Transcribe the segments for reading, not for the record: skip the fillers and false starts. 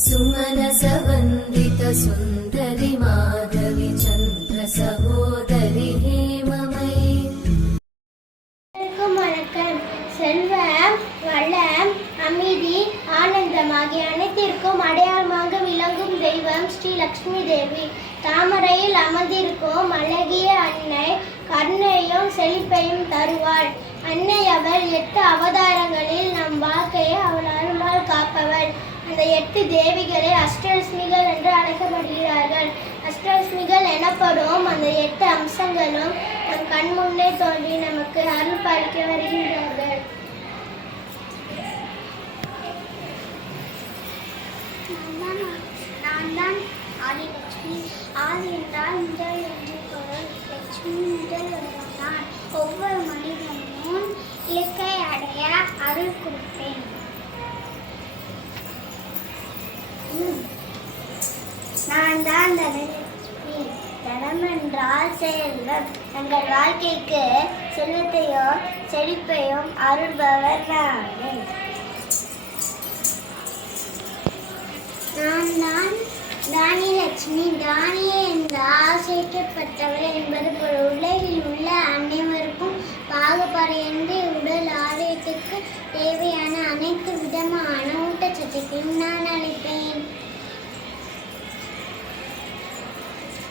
सुमनसवन्दित सुन्दरि माधवि चन्द्र सहोदरि हेममयि வணக்கம். செல்வம், வளம், அமைதி, ஆனந்தம் ஆகிய அனைத்திற்கும் அடையாளமாக விளங்கும் தெய்வம் ஸ்ரீ லக்ஷ்மி தேவி. தாமரையில் அமர்ந்திருக்கும் அழகிய அன்னை கருணையும் செழிப்பையும் தருவாள். அன்னை அவள் 8 அவதாரங்களில் நம் வாழ்க்கையை அவள் அருளால் காப்பவள். அந்த 8 தேவிகளே அஷ்டலட்சுமிகள் என்று அழைக்கப்படுகிறார்கள். அஷ்டலட்சுமிகள் எனப்படும் அந்த 8 அம்சங்களும் நம் கண் முன்னே தோன்றி நமக்கு அருள் பாலிக்க வருகின்றார்கள். நான் தான் ஆதிலட்சுமி. ஆதி என்றால் முதல் என்று பொருள். லட்சுமி முதல் வருவதால் ஒவ்வொரு மனிதனும் இலக்கை அடைய அருள் கொடுப்பேன். நான் தான் தனலட்சுமி. தனம் என்றால் செல்வம். எங்கள் வாழ்க்கைக்கு செல்வத்தையும் செழிப்பையும் அருள்பவர் நானே. நான் தான் தானியலட்சுமி. தானிய என்றால் சேர்க்கப்பட்டவர் என்பது பொருள். உலகில் உள்ள அனைவருக்கும் பாகுபாடின்றி உடல் ஆரோக்கியத்துக்கு தேவையான அனைத்து விதமான ஊட்டச்சத்துக்களையும் நான் அளிப்பேன்.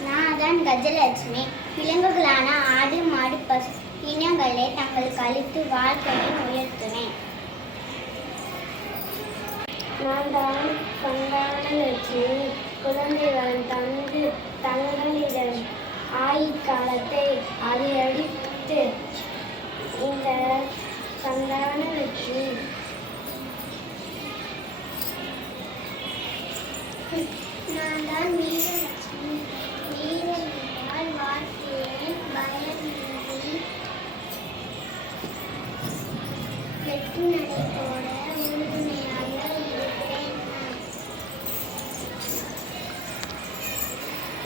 நான் தான் கஜலட்சுமி. விலங்குகளான ஆடு, மாடு, பசு இனங்களை தங்களுக்கு அளித்து வாழ்க்கையை உயர்த்துவேன். நான் தான் சந்தானலட்சுமி. குழந்தைகள் தந்து தங்களிடம் ஆயுட்காலத்தை அதிகரித்து இந்த சந்தானலட்சுமி. நான் தான் வீரலட்சுமி. வீரனால் வாழ்க்கையில் பயமின்றி வெற்றி நடைபோட உறுதுணையாக இருப்பேன்.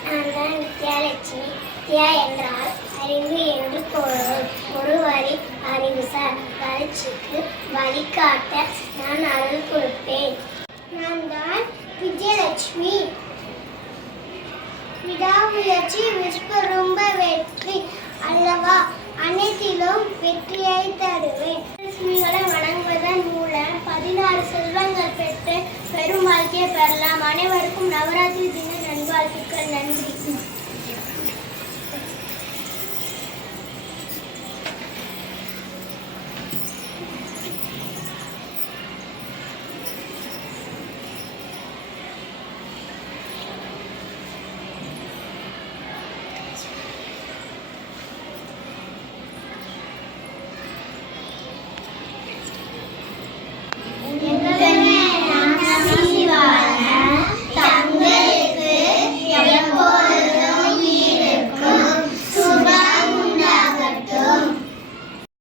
நான் தான் வித்யாலட்சுமி. வித்யா என்றால் அறிவு என்று பொருள். ஒரு வரி அறிவுசார் வளர்ச்சிக்கு வழிகாட்ட நான் அருள் கொடுப்பேன். நான் தான் விஜயலட்சுமி. விடாமுயற்சி விஸ்வரூப வெற்றி அல்லவா, அனைத்திலும் வெற்றியை தருவேன். லட்சுமிகளை வணங்குவதன் மூலம் 16 செல்வங்கள் பெற்று பெரும் வாழ்க்கையை பெறலாம். அனைவருக்கும் நவராத்திரி தின நல்வாழ்த்துக்கள். நன்றி.